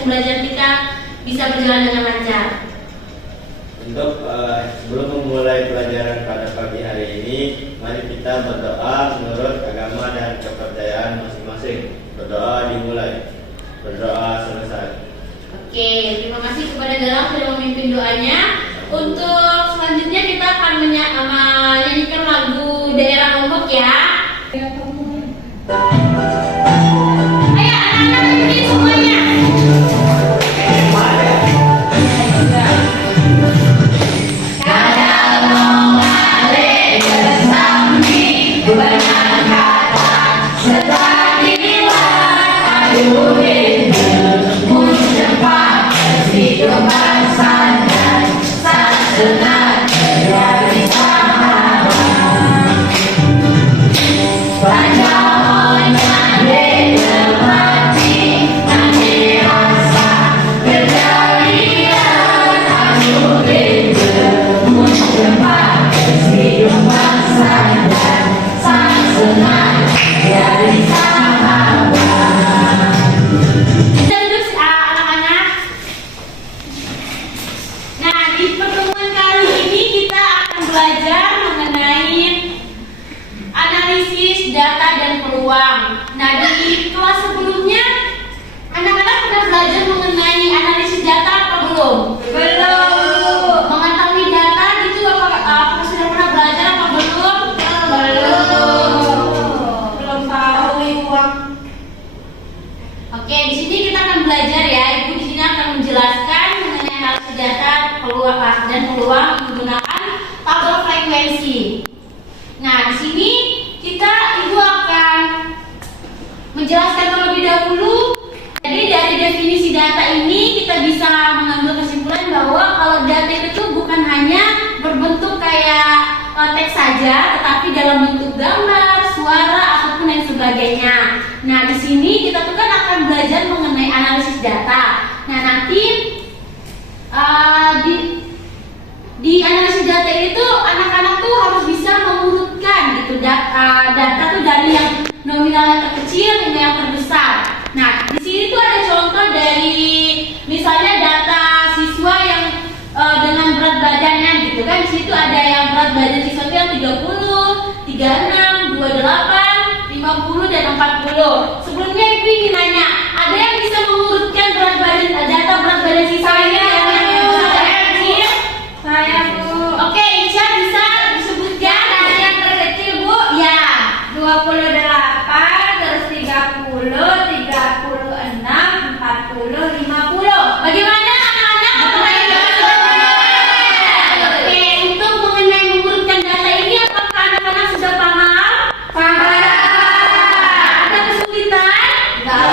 sesi belajar kita bisa berjalan dengan lancar. Untuk sebelum memulai pelajaran pada pagi hari ini, mari kita berdoa menurut agama dan kepercayaan masing-masing. Berdoa dimulai. Berdoa selesai. Oke, terima kasih kepada Galang sudah memimpin doanya. Untuk selanjutnya kita akan menyanyikan lagu daerah Lombok ya. Ayo anak-anak ini semuanya. Nah, di kelas sebelumnya anak-anak pernah belajar mengenai analisis data apa belum? Belum. Mengetahui data gitu apa sudah pernah belajar apa belum? Belum. Belum tahu uang. Oke, di sini kita akan belajar ya. Ibu di sini akan menjelaskan mengenai analisis data dan peluang menggunakan tabel frekuensi. Nah, di sini Ibu akan menjelaskan terlebih dahulu. Jadi dari definisi data ini kita bisa mengambil kesimpulan bahwa kalau data itu bukan hanya berbentuk kayak teks saja, tetapi dalam bentuk gambar, suara ataupun lain sebagainya. Nah, di sini kita tuh kan akan belajar mengenai analisis data. Nah, nanti di analisis data itu anak-anak tuh harus bisa mengurutkan gitu data tuh dari yang nominal yang terkecil hingga yang terbesar. Nah, di sini tuh ada contoh dari misalnya data siswa yang dengan berat badannya gitu kan. Di situ ada yang berat badan siswa itu yang 30, 36, 28, 50 dan 40. Sebelumnya Ibu ingin nanya, ada yang bisa mengurutkan data berat badan siswa ini yang terkecil? Saya Bu. Oke, Isya bisa disebutkan yang terkecil Bu? Ya, 28, terus 30, 36, 40, 50. Bagaimana anak-anak? Oke, untuk mengenai mengurutkan data ini apakah anak-anak sudah paham? Paham. Ada kesulitan? Tidak.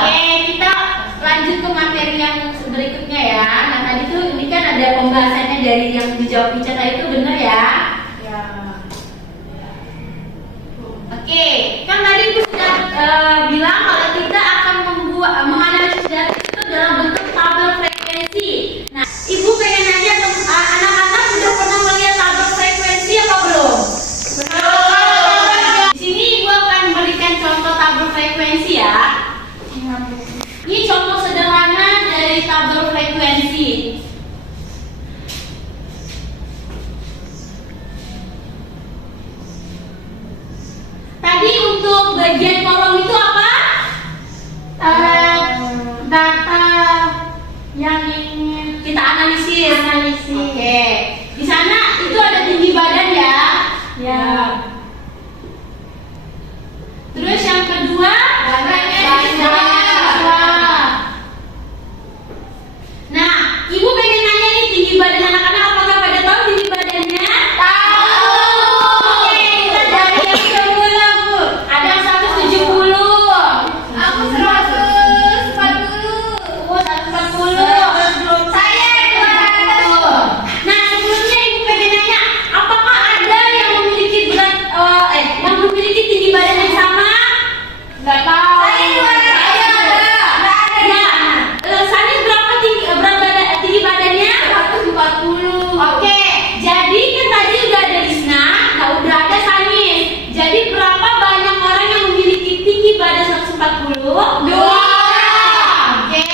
Oke, kita lanjut ke materi yang berikutnya ya. Nah, tadi tuh ini kan ada pembahasannya dari yang dijawab Ica tadi itu benar ya? Ya. Oke, kan tadi Ibu sudah bilang kalau kita akan menganalisis data itu dalam bentuk tabel frekuensi. Nah, Ibu pengen nanya anak-anak sudah pernah melihat tabel frekuensi apa belum? Belum. Di sini Ibu akan berikan contoh tabel frekuensi ya. Ini contoh sederhana dari tabel frekuensi. Tadi untuk bagian kolom itu apa? Data yang ingin kita analisis. Oke. Di sana itu ada tinggi badan ya. Ya. Terus yang kedua, nah, Ibu pengen nanya nih tinggi badan anak-anak, apakah pada tahu tinggi badannya? Tahu. Oke, kita dari yang semula Bu. Ada yang 170. Aku 140. 140. Saya 200. Nah, sebelumnya Ibu pengen nanya, apakah ada yang memiliki yang memiliki tinggi badan yang sama? Enggak tahu. Saya 200. Tinggi badannya 140. Oke, jadi kan tadi udah ada Lisna, udah ada Sanis. Jadi berapa banyak orang yang memiliki tinggi badan 140? 2. Oke,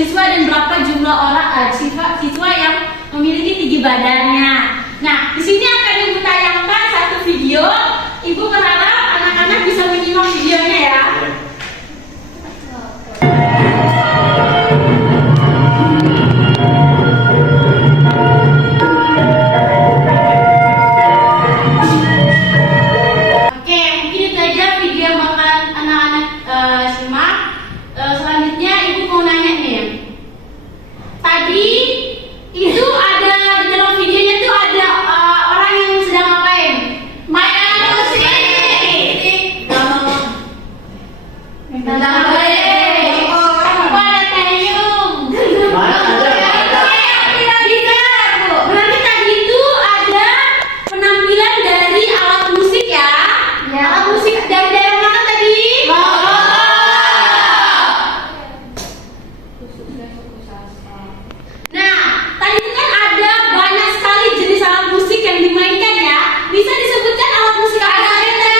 siswa dan berapa jumlah orang siswa yang memiliki tinggi badannya. Nah, di sini akan Ibu tayangkan satu video. Ibu berharap anak-anak bisa menyimak videonya ya. Oke, mungkin itu aja video yang bakalan anak-anak simak. Selanjutnya Ibu mau nanya nih. Tadi itu ada di dalam videonya tuh ada orang yang sedang ngapain? Main alat musik. Berarti tadi itu ada penampilan dari alat musik ya? Alat musik dari daerah mana tadi? Nah, tadi itu kan ada banyak sekali jenis alat musik yang dimainkan ya. Bisa disebutkan alat musik apa saja tadi?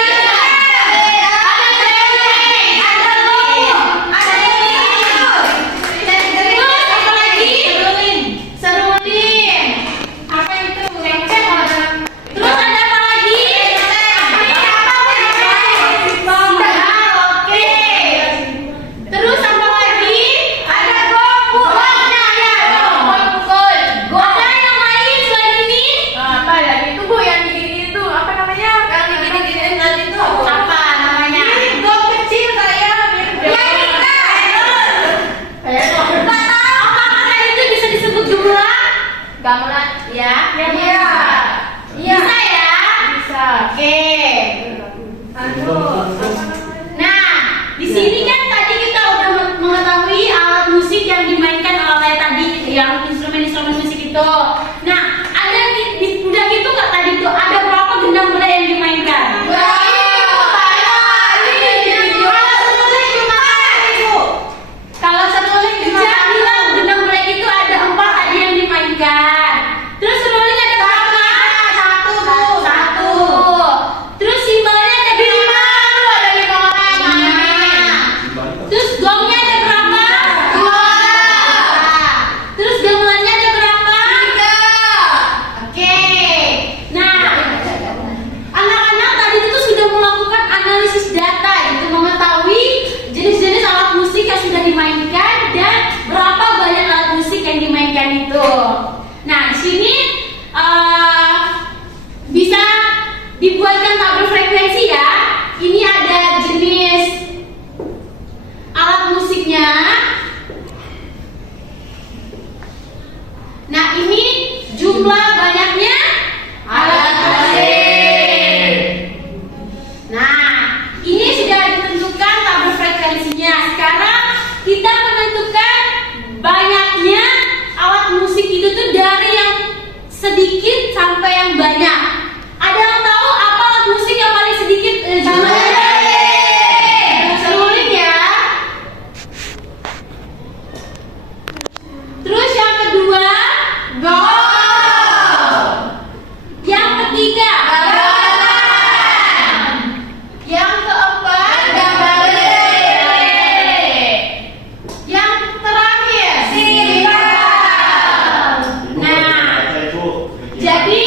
Ada gong, ada gitar. Terus apa lagi? Serulin. Apa itu? Terus ada apa lagi? Oke. Terus apa lagi? Ada gongnya ya. Ada yang lain selain ini? Apa ya? Itu Bu yang gini itu apa namanya? Yang digini-giniin tadi itu Apa namanya? gong kecil kayak Ya kita. Nggak tahu apakah itu bisa disebut jumlah? gamelan ya. Iya. Bisa ya? Bisa. Oke. Aduh. Nah, di sini kan tadi kita udah mengetahui alat musik yang dimainkan oleh tadi yang instrumen-instrumen musik itu. Nah, ada udah gitu nggak tadi tuh ada berapa gendang belai yang dimainkan? Kalau seruling bisa bilang gendang belai itu ada 4 tadi yang dimainkan. Terus seruling ada berapa? Satu. Terus simbalnya ada berapa? Ada 5 orang. Terus gongnya ada berapa? 2 orang. Terus gamelannya ada berapa? 3. Oke. Nah, anak-anak tadi itu sudah melakukan analisis data, itu mengetahui jenis-jenis alat musik yang sudah dimainkan dan berapa banyak alat musik yang dimainkan itu. Nah, di sini bisa dibuatkan tabel frekuensi ya. Ini ada jenis alat musiknya. Nah, ini jumlah banyaknya alat musik. Nah, ini sudah ditentukan tabel frekuensinya. Sekarang kita menentukan banyaknya alat musik itu tuh dari yang sedikit sampai yang banyak. Ada yang tahu apa alat musik yang paling sedikit jumlahnya? Seruling ya. Terus yang kedua, gong. Yang ketiga, gamelan. Yang keempat, gamelan. Yang terakhir, simbal. Nah, jadi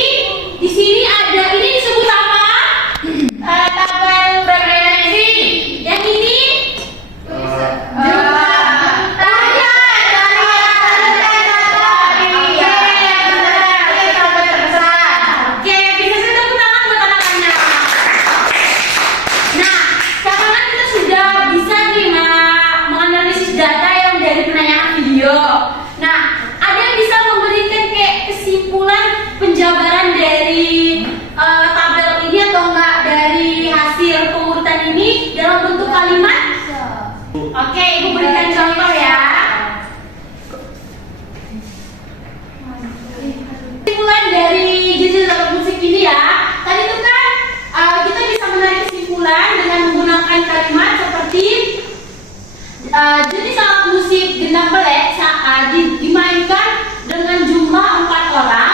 di sini ada ini disebut apa? Tabel frekuensi. Yang ini Oke, bisa saya tepuk tangan buat anak-anak. Nah, sekarang kan kita sudah bisa nih menganalisis data yang dari penanyaan video. Nah, ada yang bisa memberikan kayak kesimpulan penjabaran dari tabel ini atau enggak dari hasil pengurutan ini dalam bentuk kalimat? Oke, Ibu berikan contoh ya. Kesimpulan dari jenis alat musik ini ya. Tadi itu kan kita bisa menarik kesimpulan dengan menggunakan kalimat seperti jenis alat musik gendang belek dimainkan dengan jumlah 4 orang.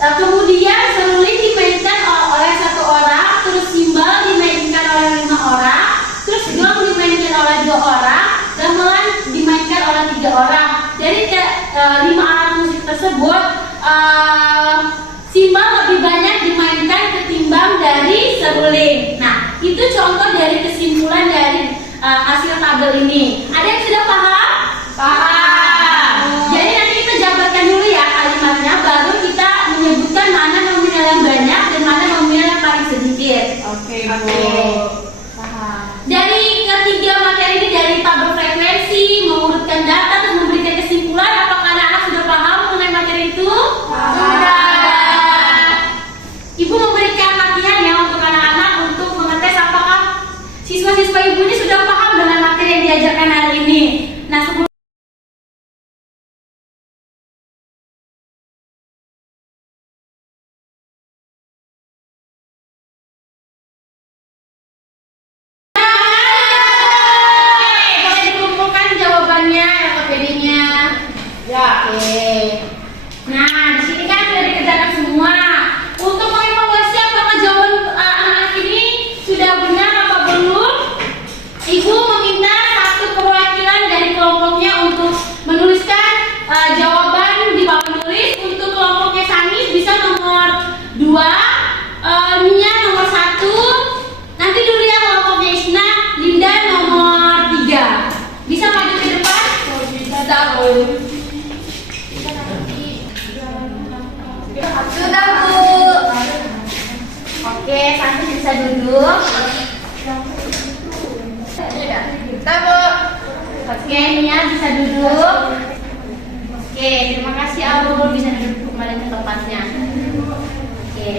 Kemudian seruling dimainkan oleh 1 orang, terus simbal dimainkan oleh 5 orang, terus gong dimainkan oleh 2 orang, gamelan dimainkan oleh 3 orang. dari 5 alat musik tersebut simbal lebih banyak dimainkan ketimbang dari seruling. Nah, itu contoh dari kesimpulan dari hasil tabel ini. Ada yang sudah paham? Paham. Jadi nanti kita jabarkan dulu ya kalimatnya, baru kita menyebutkan mana nominal yang banyak dan mana nominal yang paling sedikit. Oke. Paham. Dari ketiga materi ini, dari tabel frekuensi, mengurutkan data dan memberikan kesimpulan, apakah anak-anak sudah paham mengenai materi itu? Sudah. Ibu memberikan latihan ya untuk anak-anak untuk mengetes apakah siswa-siswa ibu ini sudah paham dengan materi yang diajarkan hari ini. Nah, sebelum boleh dikumpulkan jawabannya yang KPD-nya. Ya. Oke. Nah, di sini kan sudah dikerjakan semua. Untuk mengevaluasi apakah jawaban anak-anak ini sudah benar apa belum, Ibu meminta satu perwakilan dari kelompoknya untuk menuliskan jawaban di papan tulis. Untuk kelompoknya Sanis bisa nomor 2, Nia nomor 1. Nanti dulu ya kelompoknya Isna, Linda nomor 3. Bisa maju ke depan? Bisa boleh. Sudah Bu. Oke, Sanis bisa duduk. Sudah Bu. Oke, Nia bisa duduk. Oke, terima kasih Aurul, bisa duduk kembali ke tempatnya. Oke.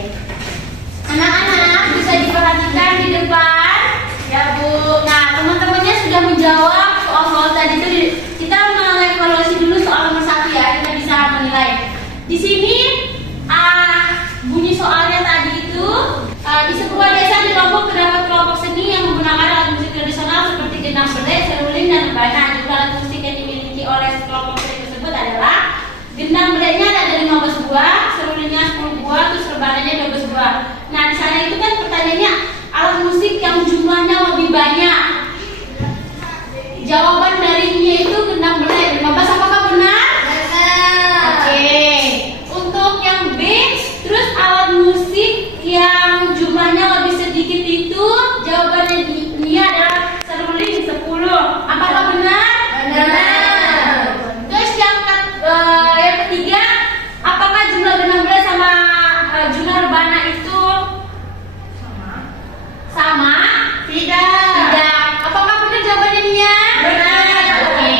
Anak-anak bisa diperhatikan di depan. Ya Bu. Nah, teman-temannya sudah menjawab soal-soal tadi itu. Kita mengevaluasi dulu soal nomor 1 ya, kita bisa menilai. Di sini bunyi soalnya tadi itu di sebuah desa di Lombok terdapat kelompok seni yang menggunakan alat musik tradisional seperti gendang belek, seruling, dan rebana. Jumlah alat musik yang dimiliki oleh kelompok seni tersebut adalah gendang beleknya ada 15 buah, serulingnya 10 buah, terus rebananya 12 buah. Nah, di sana itu kan pertanyaannya alat musik yang jumlahnya lebih banyak. Jawaban darinya itu gendang belek 15, apakah benar? Benar. Oke. Untuk yang B, terus alat musik yang jumlahnya lebih sedikit itu jawabannya dia adalah seruling 10. Apakah benar? Benar. Terus yang ketiga, apakah jumlah gendang belek sama jumlah rebana itu sama? Tidak. Apakah benar jawabannya Nia? Benar. Oke.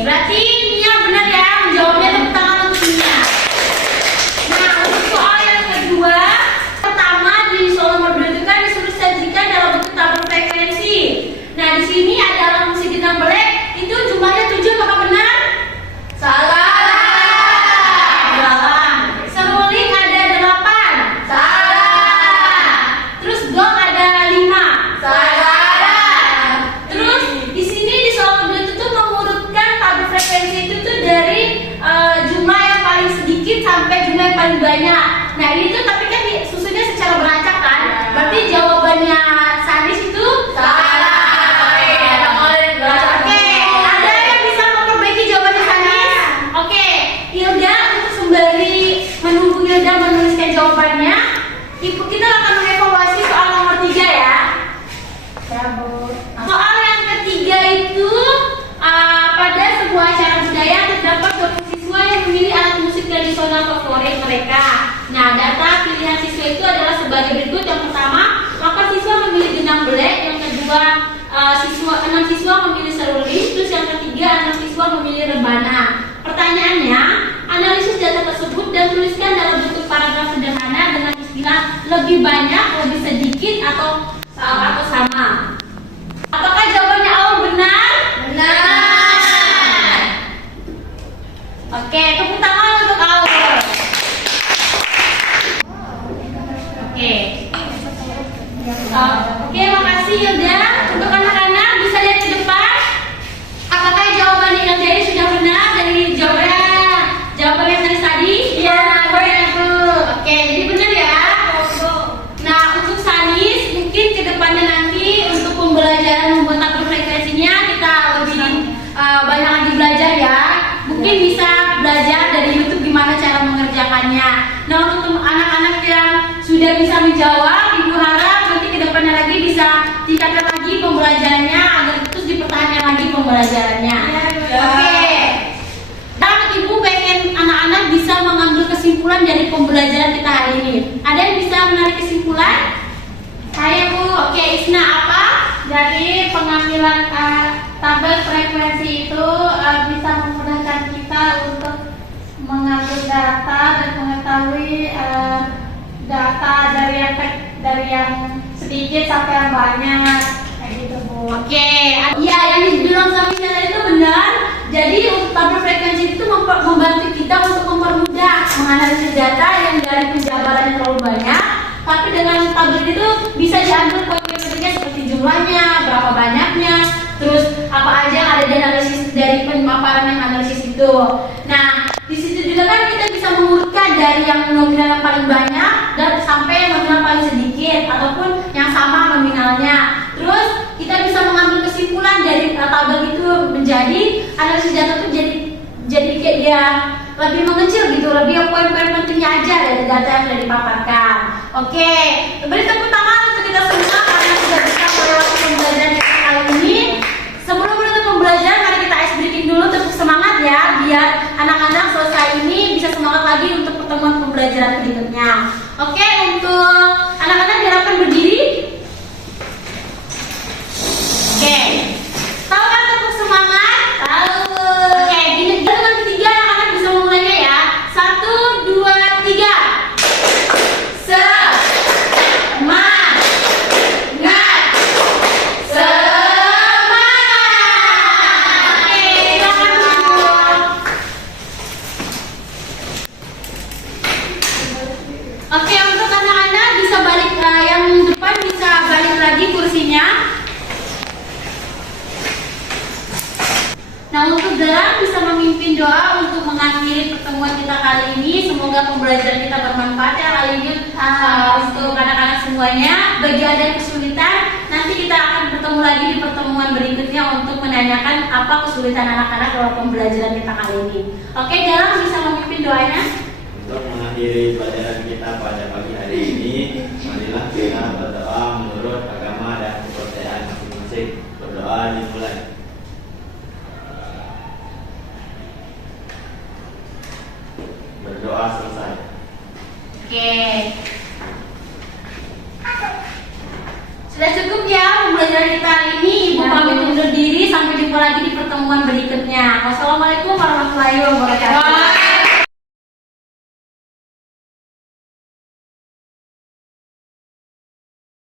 Berarti Nia benar ya menjawabnya, tepuk tangan untuk Nia. Nah, untuk soal yang kedua, pertama di soal nomor 2 itu kan disuruh sajikan dalam bentuk tabel frekuensi. Nah, di sini ada alat musik gendang belek, itu jumlahnya 7, apakah benar? Salah. Salah. Seruling ada 8. Salah. Terus gong ada 5. Salah. Terus di sini di soal kedua itu tuh mengurutkan tabel frekuensi itu tuh dari jumlah yang paling sedikit sampai jumlah yang paling banyak. Nah, ini tuh tapi kan disusunnya secara beracak kan? Berarti jawabannya Sanis itu Salah. Oke, ada yang bisa memperbaiki jawabannya Sanis? Oke, Hilda, untuk sembari menunggu Hilda menuliskan jawabannya, kita akan mengevaluasi soal nomor 3 ya. Ya Bu. Soal yang ketiga itu pada sebuah acara budaya terdapat 20 siswa yang memilih alat musik tradisional favorit mereka. Nah, data pilihan siswa itu adalah sebagai berikut. Yang pertama, 8 siswa memilih gendang belek. Yang kedua, 6 siswa memilih seruling. Terus yang ketiga, 6 siswa memilih rebana. Pertanyaannya, analisis data tersebut dan tuliskan dalam bentuk paragraf sederhana dengan istilah lebih banyak, lebih sedikit, atau sama. Apakah jawabannya Aul benar? Benar. Oke, tepuk tangan untuk Aul. Oke. Oke, makasih Hilda. Untuk anak-anak bisa lihat ke depan. Apakah jawaban yang dari sudah benar dari jawaban yang tadi? Iya, benar Bu. Oke, jadi benar ya. Nah, untuk Sanis mungkin ke depannya nanti untuk pembelajaran membuat tabel frekuensinya kita lebih banyak lagi belajar ya. Mungkin bisa menjawab, Ibu harap nanti ke depannya lagi bisa tingkatkan lagi pembelajarannya agar terus dipertahankan lagi pembelajarannya. Oke. Dan Ibu pengen anak-anak bisa mengambil kesimpulan dari pembelajaran kita hari ini. Ada yang bisa menarik kesimpulan? Saya Bu. Oke, Isna apa? Jadi pengambilan tabel frekuensi itu bisa memudahkan kita untuk mengambil data dan mengetahui data dari yang sedikit sampai yang banyak kayak gitu Bu. Oke, iya yang dibilang sama Isna tadi itu benar. Jadi tabel frekuensi itu membantu kita untuk mempermudah menganalisis data yang dari penjabaran yang terlalu banyak. Tapi dengan tabel itu bisa diambil poin-poinnya seperti jumlahnya, berapa banyaknya, terus apa aja yang ada di analisis dari pemaparan yang analisis itu. Nah, di situ juga kan kita bisa mengurutkan dari yang nominal yang paling banyak dan sampai yang nominal paling sedikit ataupun yang sama nominalnya. Terus kita bisa mengambil kesimpulan dari tabel itu menjadi analisis data itu jadi kayak dia lebih mengecil gitu, lebih poin-poin pentingnya aja dari data yang sudah dipaparkan. Oke, beri tepuk tangan untuk kita semua karena sudah bisa melewati pembelajaran kita kali ini. Sebelum menutup pembelajaran, mari kita ice breaking dulu untuk semangat ya, biar anak-anak selesai ini bisa semangat lagi untuk pertemuan pembelajaran berikutnya. Oke, untuk anak-anak diharapkan berdiri. Oke, tahu kan tepuk semangat? Tahu. Oke, gini dengan ketiga anak-anak bisa memulainya ya. 1, 2, 3. Semangat. Oke, silakan Bu. Oke, untuk anak-anak bisa balik yang depan bisa balik lagi kursinya. Nah, untuk Dara bisa memimpin doa untuk mengakhiri pertemuan kita kali ini. Semoga pembelajaran kita bermanfaat ya kali ini untuk anak-anak semuanya. Bagi ada yang kesulitan, nanti kita akan bertemu lagi di pertemuan berikutnya untuk menanyakan apa kesulitan anak-anak dalam pembelajaran kita kali ini. Oke, Dara bisa memimpin doanya. Untuk mengakhiri pelajaran kita pada pagi hari ini, marilah kita berdoa menurut agama dan kepercayaan masing-masing. Berdoa dimulai. Berdoa selesai. Oke. Sudah cukup ya pembelajaran kita hari ini. Ibu pamit undur diri. Sampai jumpa lagi di pertemuan berikutnya. Wassalamualaikum warahmatullahi wabarakatuh.